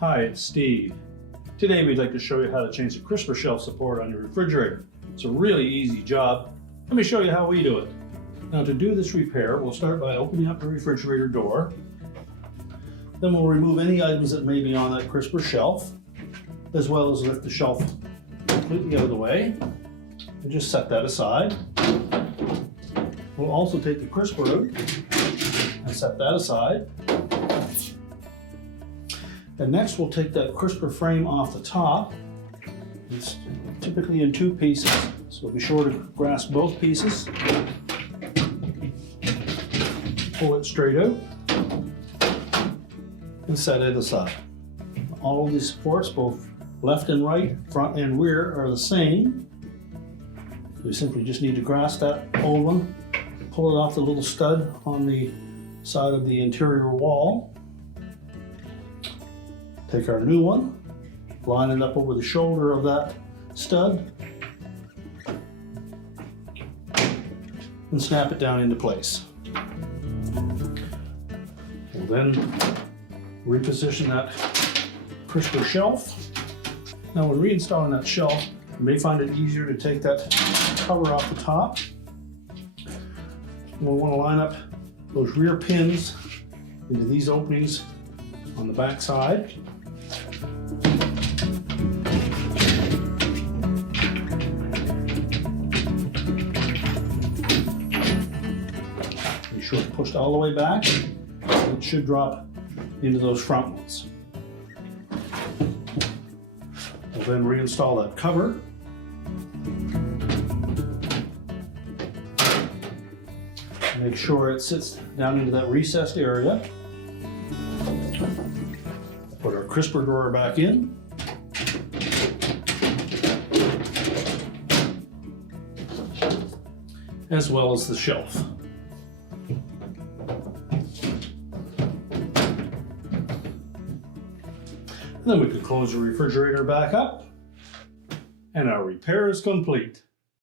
Hi, it's Steve. Today we'd like to show you how to change the crisper shelf support on your refrigerator. It's a really easy job. Let me show you how we do it. Now to do this repair, we'll start by opening up the refrigerator door. Then we'll remove any items that may be on that crisper shelf, as well as lift the shelf completely out of the way and just set that aside. We'll also take the crisper out and set that aside. And next we'll take that crisper frame off the top. It's typically in two pieces, so be sure to grasp both pieces. Pull it straight out and set it aside. All of these supports, both left and right, front and rear, are the same. We simply just need to grasp that old one, pull it off the little stud on the side of the interior wall. Take our new one, line it up over the shoulder of that stud, and snap it down into place. We'll then reposition that crisper shelf. Now when reinstalling that shelf, you may find it easier to take that cover off the top. We'll want to line up those rear pins into these openings on the back side. Be sure to push it all the way back. It should drop into those front ones. We'll then reinstall that cover. Make sure it sits down into that recessed area. Put our crisper drawer back in. As well as the shelf. And then we can close the refrigerator back up, and our repair is complete.